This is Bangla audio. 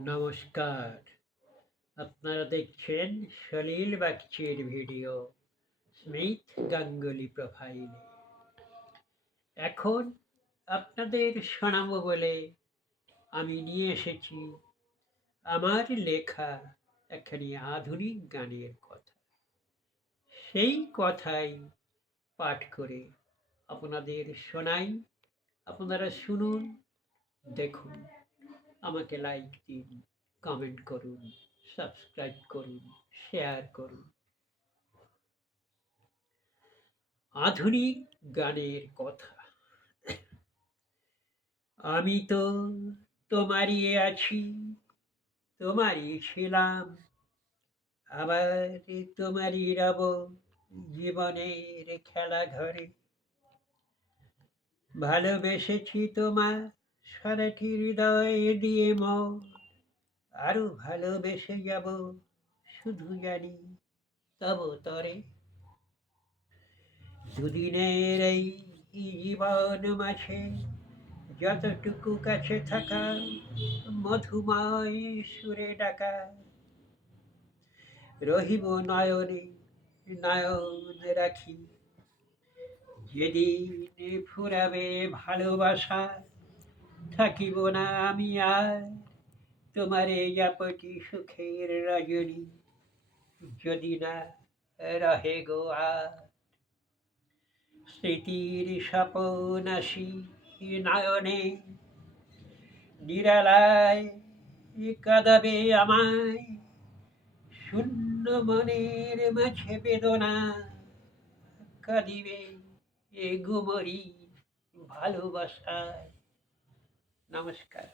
নমস্কার। আপনারা দেখছেন সলিল বাগচির ভিডিও স্মিথ গাঙ্গুলি প্রোফাইলে। এখন আপনাদের শোনাবো বলে আমি নিয়ে এসেছি আমার লেখা একখানি আধুনিক গানের কথা। সেই কথাই পাঠ করে আপনাদের শোনাই। আপনারা শুনুন, দেখুন, আমাকে লাইক দিন, কমেন্ট করুন, সাবস্ক্রাইব করুন, শেয়ার করুন। আধুনিক গানের কথা। আমি তো তোমারই আছি, তোমারই ছিলাম, আবার তোমারই রব জীবনের খেলা ঘরে। ভালোবেসেছি তোমার সারাটি হৃদয় দিয়ে মন, আরো ভালোবেসে যাব শুধু জানি তব তরে। দুদিনের এই জীবন মাঝে যতটুকু কাছে থাকা মধুময় সুরে ডাকা, রহিব নয়নে নয়ন রাখি। যেদিন ফুরাবে ভালোবাসা, থাকিব না আমি আর তোমারে যাপটি সুখের রজনী, যদি না রহে গো আর। স্মৃতির স্বপন আসি নয়নে, নিরালায় কাঁদাবে আমায়, শূন্য মনের মাঝে বেদনা কাঁদিবে এ গুমরি ভালোবাসায়। নমস্কার।